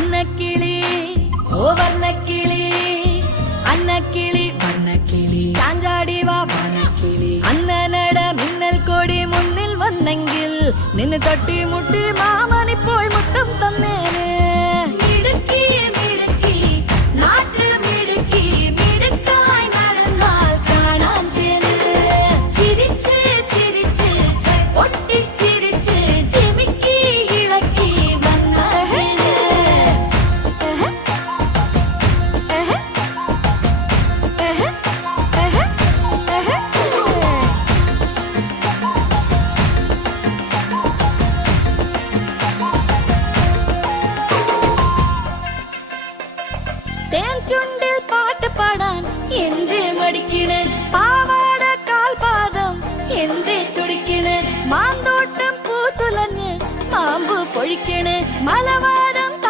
അന്നക്കിളി ഓ വർണ്ണക്കിളി അന്നക്കിളി വർണ്ണക്കിളി ചാഞ്ചാടി വാ വനക്കിളി അന്നനട മിന്നൽ കൊടി മുന്നിൽ വന്നെങ്കിൽ നിന്നെ തട്ടി മുട്ടി മാമനിപ്പോൾ മുത്തം തന്നേനെ മിടുക്കി മിടുക്കി നാട്ടു മിടുക്കി മിടുക്കായി നടന്നാൽ കാണാൻ ചെല് ചിരിച്ച് ചിരിച്ച് ഒട്ടിച്ചിരിച്ച് ചിമിക്കി ഇളക്കി വന്ന തേൻചുണ്ടിൽ പാട്ട് പാടാൻ എന്തേ മടിക്കണ് പാവാട കാൽപാദം എന്തേ തുടിക്കണ് മാന്തോട്ടം പൂത്തുലഞ്ഞ് പാമ്പ് പൊഴിക്കണ് മലവാരം